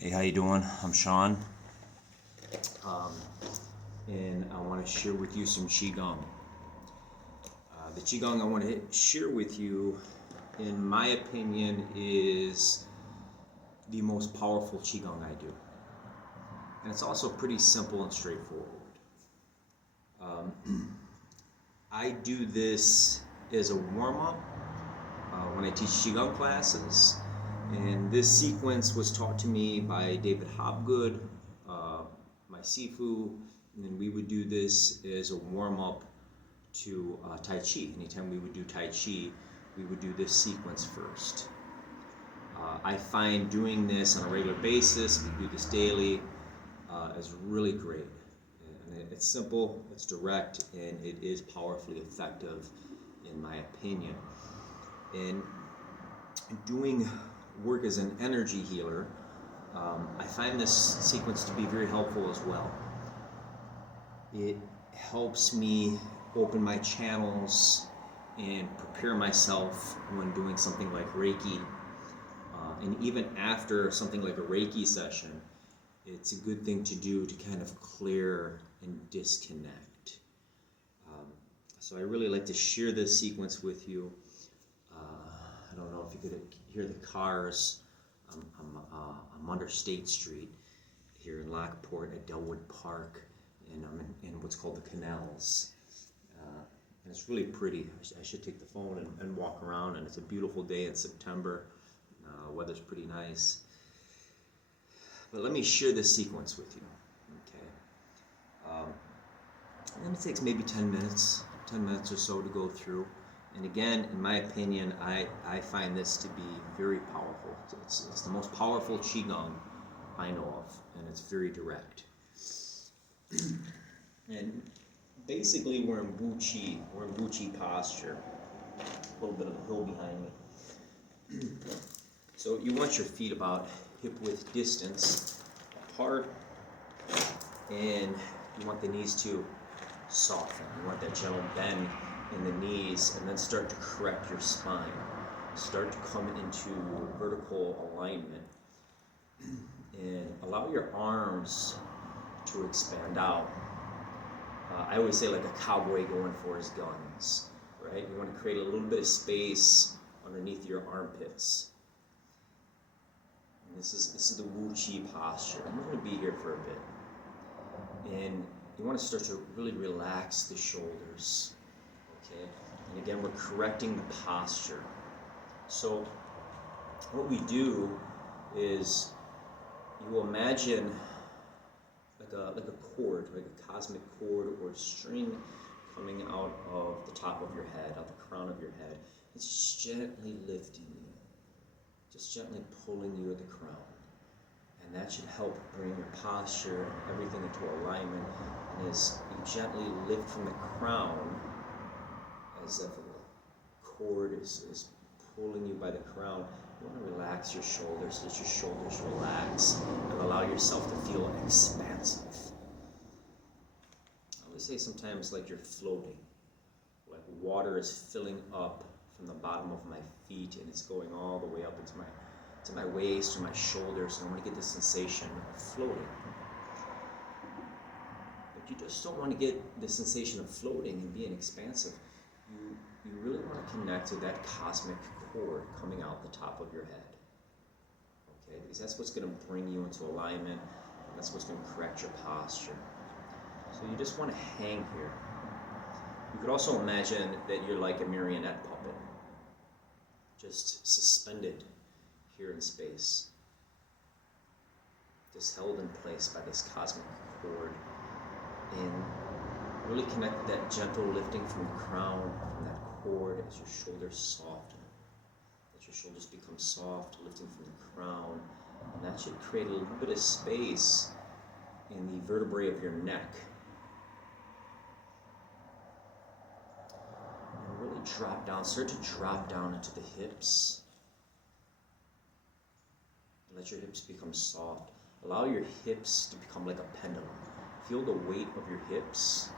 Hey, how you doing? I'm Sean, um, and I want to share with you some Qigong. The Qigong I want to share with you, in my opinion, is the most powerful Qigong I do. And it's also pretty simple and straightforward. I do this as a warm-up when I teach Qigong classes. And this sequence was taught to me by David Hobgood, my Sifu, and then we would do this as a warm-up to Tai Chi. Anytime we would do Tai Chi, we would do this sequence first. I find doing this on a regular basis, we do this daily, is really great. And it's simple, it's direct, and it is powerfully effective, in my opinion. And doing work as an energy healer, I find this sequence to be very helpful as well. It helps me open my channels and prepare myself when doing something like Reiki. And even after something like a Reiki session, it's a good thing to do to kind of clear and disconnect. So I really like to share this sequence with you. I don't know if you could hear the cars. I'm under State Street here in Lockport at Delwood Park, and I'm in what's called the canals. And it's really pretty. I should take the phone and walk around, and it's a beautiful day in September. Weather's pretty nice. But let me share this sequence with you, okay? And it takes maybe 10 minutes or so to go through. And again, in my opinion, I find this to be very powerful. It's the most powerful Qigong I know of, and it's very direct. And basically, we're in Wuji posture. A little bit of a hill behind me. So you want your feet about hip-width distance apart, and you want the knees to soften. You want that gentle bend in the knees, and then start to correct your spine. Start to come into vertical alignment, and allow your arms to expand out. I always say like a cowboy going for his guns, right? You want to create a little bit of space underneath your armpits. And this is the Wuji posture. I'm going to be here for a bit. And you want to start to really relax the shoulders. Okay? And again, we're correcting the posture. So what we do is you will imagine like a cord, like a cosmic cord or string coming out of the top of your head, out the crown of your head. It's just gently lifting you, just gently pulling you at the crown. And that should help bring your posture and everything into alignment. And as you gently lift from the crown, as if a cord is pulling you by the crown, you want to relax your shoulders, let your shoulders relax, and allow yourself to feel expansive. I always say sometimes like you're floating, like water is filling up from the bottom of my feet, and it's going all the way up into my waist or my shoulders, and I want to get this sensation of floating. But you just don't want to get the sensation of floating and being expansive. You really want to connect to that cosmic cord coming out the top of your head. Okay, because that's what's going to bring you into alignment, and that's what's going to correct your posture. So you just want to hang here. You could also imagine that you're like a marionette puppet, just suspended here in space, just held in place by this cosmic cord, and really connect with that gentle lifting from the crown, from that cord, as your shoulders soften. Let your shoulders become soft, lifting from the crown, and that should create a little bit of space in the vertebrae of your neck. And really drop down, start to drop down into the hips. Let your hips become soft. Allow your hips to become like a pendulum. Feel the weight of your hips.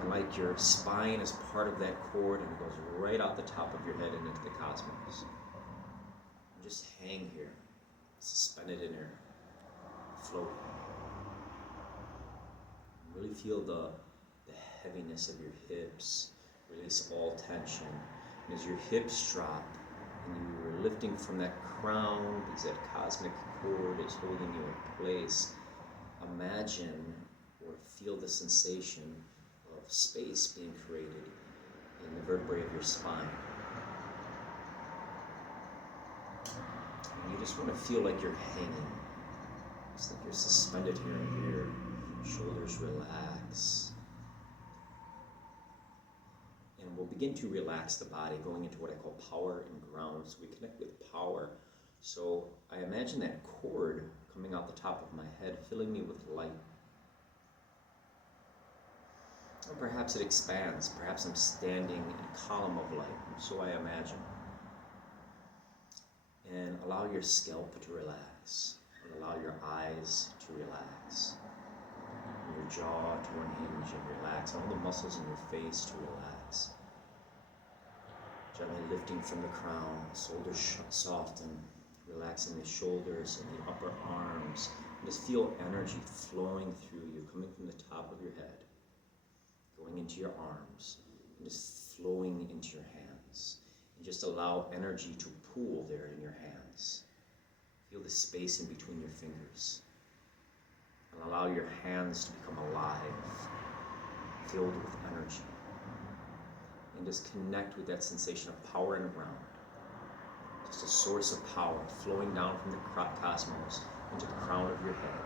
And like your spine is part of that cord, and it goes right out the top of your head and into the cosmos. And just hang here. suspended in air, floating. Really feel the heaviness of your hips. Release all tension. And as your hips drop and you're lifting from that crown, because that cosmic cord is holding you in place, imagine or feel the sensation of space being created in the vertebrae of your spine. And you just want to feel like you're hanging. It's like you're suspended here and here. Shoulders relax. And we'll begin to relax the body, going into what I call power and ground. So we connect with power. So I imagine that cord coming out the top of my head, filling me with light. Or perhaps it expands. Perhaps I'm standing in a column of light. So I imagine. And allow your scalp to relax. And allow your eyes to relax. And your jaw to unhinge and relax. All the muscles in your face to relax. Gently lifting from the crown, shoulders soften, relaxing the shoulders and the upper arms. And just feel energy flowing through you, coming from the top of your head, going into your arms, and just flowing into your hands. And just allow energy to pool there in your hands. Feel the space in between your fingers. And allow your hands to become alive, filled with energy. And just connect with that sensation of power and ground. Just a source of power flowing down from the cosmos into the crown of your head,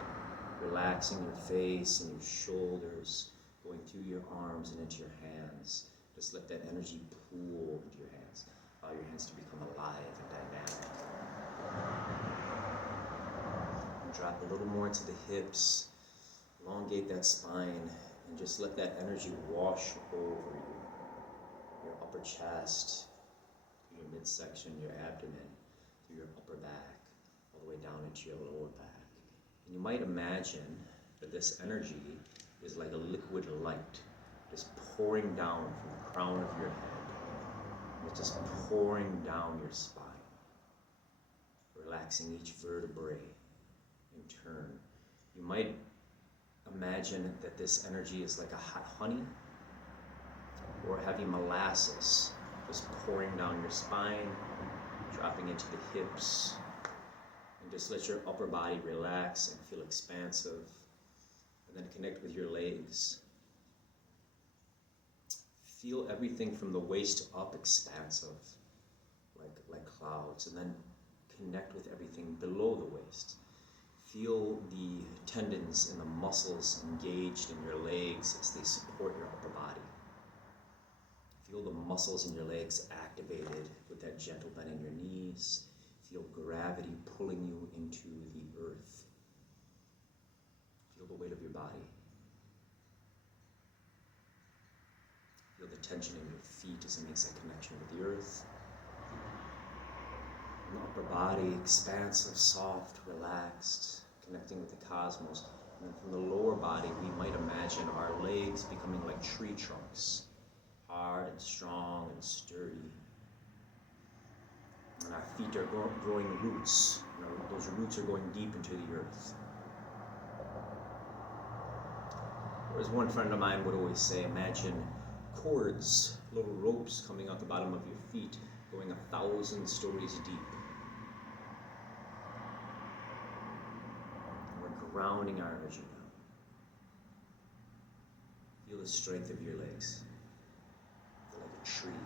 relaxing your face and your shoulders, going through your arms and into your hands. Just let that energy pool into your hands. Allow your hands to become alive and dynamic. And drop a little more into the hips, elongate that spine, and just let that energy wash over you. Your upper chest, through your midsection, your abdomen, through your upper back, all the way down into your lower back. And you might imagine that this energy is like a liquid light, just pouring down from the crown of your head. It's just pouring down your spine, relaxing each vertebrae in turn. You might imagine that this energy is like a hot honey or heavy molasses, just pouring down your spine, dropping into the hips, and just let your upper body relax and feel expansive, and then connect with your legs. Feel everything from the waist up expansive, like clouds, and then connect with everything below the waist. Feel the tendons and the muscles engaged in your legs as they support your upper body. Feel the muscles in your legs activated with that gentle bend in your knees. Feel gravity pulling you into the earth. Feel the weight of your body. Feel the tension in your feet as it makes that connection with the earth. And the upper body expansive, soft, relaxed, connecting with the cosmos. And then from the lower body, we might imagine our legs becoming like tree trunks. Hard and strong and sturdy. And our feet are growing roots. Those roots are going deep into the earth. Or as one friend of mine would always say, imagine cords, little ropes coming out the bottom of your feet, going 1,000 stories deep. And we're grounding our energy now. Feel the strength of your legs. Tree.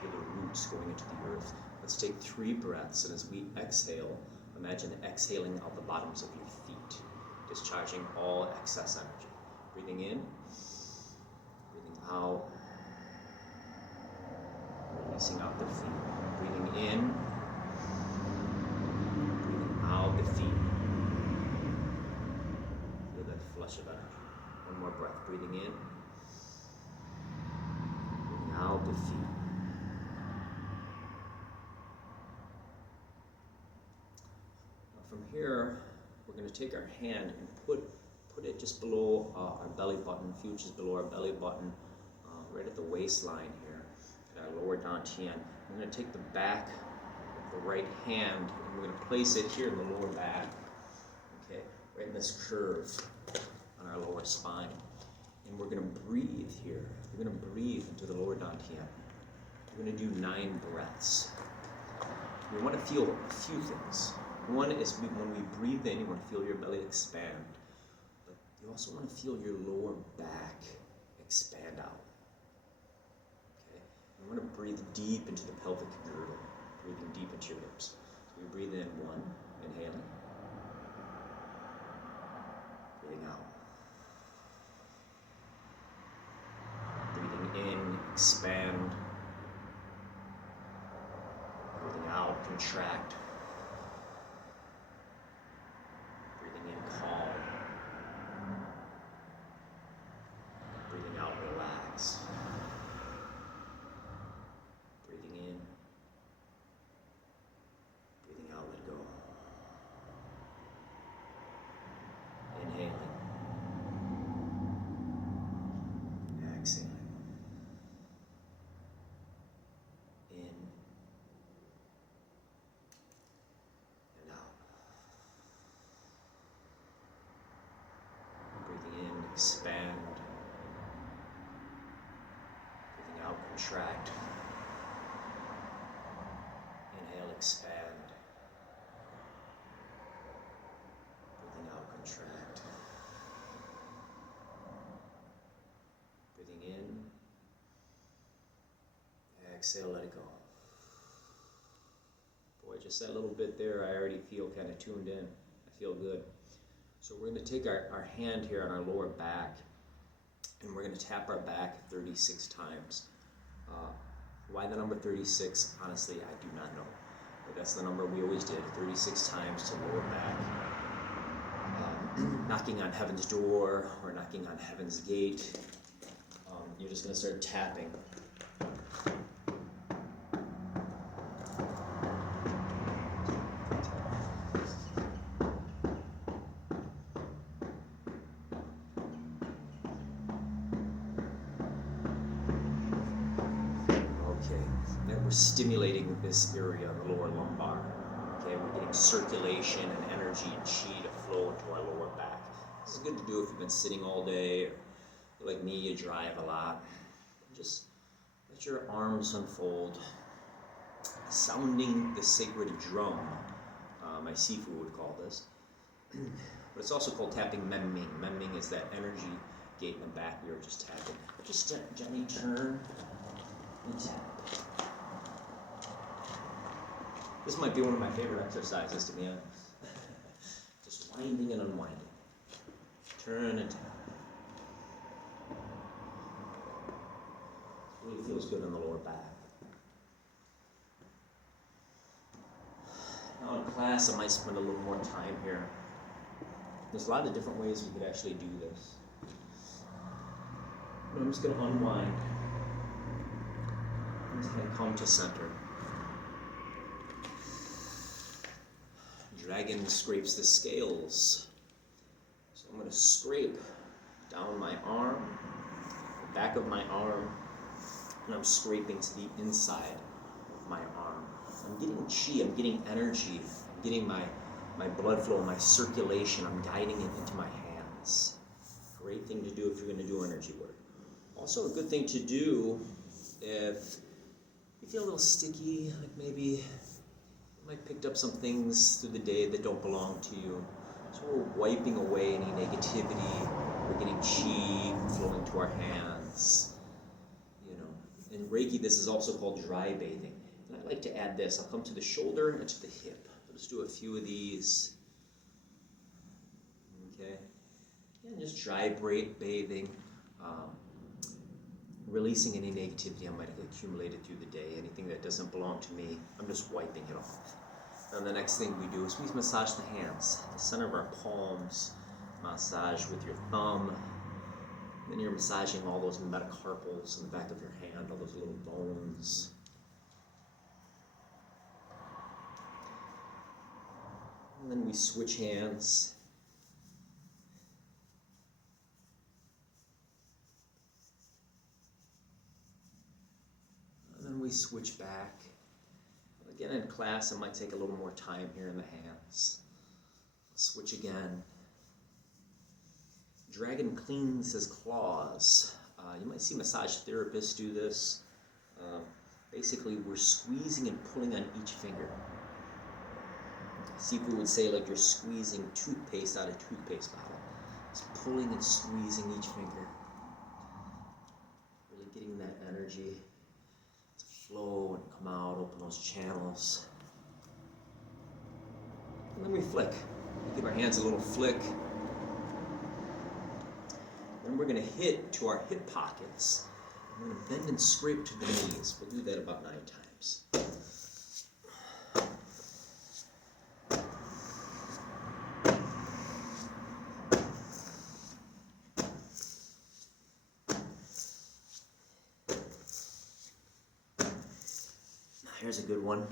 Feel the roots going into the earth. Let's take 3 breaths, and as we exhale, imagine exhaling out the bottoms of your feet, discharging all excess energy. Breathing in, breathing out, releasing out the feet. Breathing in, breathing out the feet. Feel that flush of energy. One more breath. Breathing in, out the feet. Now from here, we're going to take our hand and put it just below our belly button, a few inches below our belly button, right at the waistline here, at our lower dantian. I'm going to take the back the right hand, and we're going to place it here in the lower back, okay, right in this curve on our lower spine. And we're going to breathe here. We're going to breathe into the lower dantian. We're going to do 9 breaths. We want to feel a few things. One is when we breathe in, you want to feel your belly expand. But you also want to feel your lower back expand out. Okay? You want to breathe deep into the pelvic girdle, breathing deep into your hips. So we breathe in 1, inhaling. Breathing out. Breathing in, expand. Breathing out, contract. Breathing in, calm. Breathing out, relax. Breathing in. Breathing out, let go. Inhaling. Exhaling. In. And out. Breathing in, expand. Breathing out, contract. Inhale, expand. Breathing out, contract. Breathing in. Exhale, let it go. Boy, just that little bit there, I already feel kind of tuned in. I feel good. So we're going to take our hand here on our lower back, and we're going to tap our back 36 times. Why the number 36? Honestly, I do not know. But that's the number we always did, 36 times to lower back. Knocking on heaven's door or knocking on heaven's gate. You're just going to start tapping. Stimulating this area of the lower lumbar. Okay, we're getting circulation and energy and chi to flow into our lower back. This is good to do if you've been sitting all day, or like me, you drive a lot. Just let your arms unfold, sounding the sacred drum. My Sifu would call this. But it's also called tapping Menming. Menming is that energy gate in the back we were just tapping. Just gently turn and tap. This might be one of my favorite exercises, to be honest. Just winding and unwinding. Turn and tap. It really feels good on the lower back. Now in class, I might spend a little more time here. There's a lot of different ways we could actually do this. But I'm just going to unwind. I'm just going to come to center. Dragon scrapes the scales. So I'm going to scrape down my arm, the back of my arm, and I'm scraping to the inside of my arm. I'm getting chi, I'm getting energy, I'm getting my blood flow, my circulation, I'm guiding it into my hands. Great thing to do if you're going to do energy work. Also a good thing to do if you feel a little sticky, like maybe you might picked up some things through the day that don't belong to you. So we're wiping away any negativity. We're getting chi flowing to our hands. You know, in Reiki, this is also called dry bathing. And I like to add this. I'll come to the shoulder and to the hip. Let's do a few of these. Okay, and just dry bathing. Releasing any negativity I might have accumulated through the day, anything that doesn't belong to me, I'm just wiping it off. And the next thing we do is we massage the hands, the center of our palms, massage with your thumb. Then you're massaging all those metacarpals in the back of your hand, all those little bones. And then we switch hands. And then we switch back. I Again, in class, it might take a little more time here in the hands. Switch again. Dragon cleans his claws. You might see massage therapists do this. Basically, we're squeezing and pulling on each finger. See if we would say like you're squeezing toothpaste out of a toothpaste bottle. Just pulling and squeezing each finger. Really getting that energy to flow and come out, open those channels. And then we flick. Give our hands a little flick. Then we're going to hit to our hip pockets. We're going to bend and scrape to the knees. We'll do that about 9 times. Here's a good one.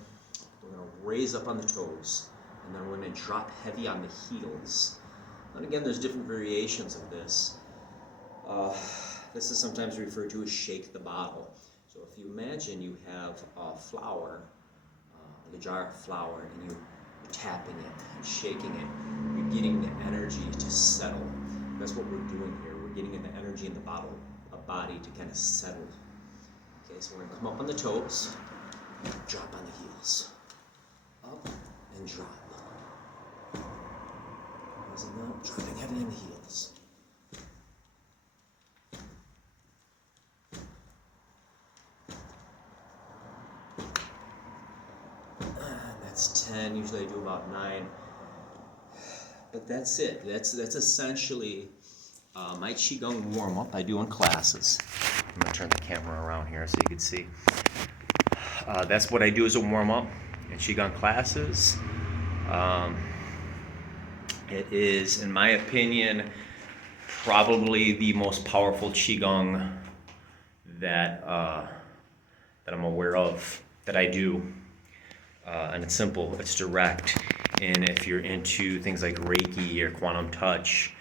We're going to raise up on the toes, and then we're going to drop heavy on the heels. And again, there's different variations of this. This is sometimes referred to as shake the bottle. So if you imagine you have a flour, like a jar of flour, and you're tapping it and shaking it, you're getting the energy to settle. That's what we're doing here. We're getting the energy in the body to kind of settle. Okay, so we're going to come up on the toes. Drop on the heels. Up and drop. Raising up, dropping heavy on the heels. And that's 10. Usually I do about 9. But that's it. That's essentially my Qigong warm-up I do in classes. I'm going to turn the camera around here so you can see. That's what I do as a warm-up in Qigong classes. It is, in my opinion, probably the most powerful Qigong that I'm aware of, that I do. And it's simple, it's direct. And if you're into things like Reiki or quantum touch,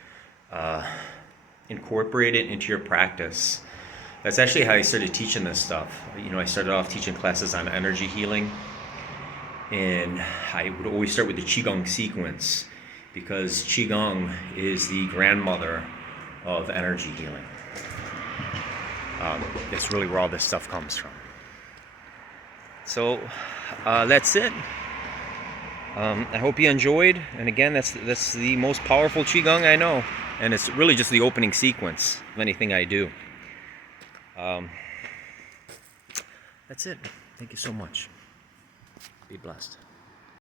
incorporate it into your practice. That's actually how I started teaching this stuff. You know, I started off teaching classes on energy healing, and I would always start with the Qigong sequence, because Qigong is the grandmother of energy healing. That's really where all this stuff comes from. So that's it. I hope you enjoyed, and again, that's the most powerful Qigong I know, and it's really just the opening sequence of anything I do. That's it. Thank you so much. Be blessed.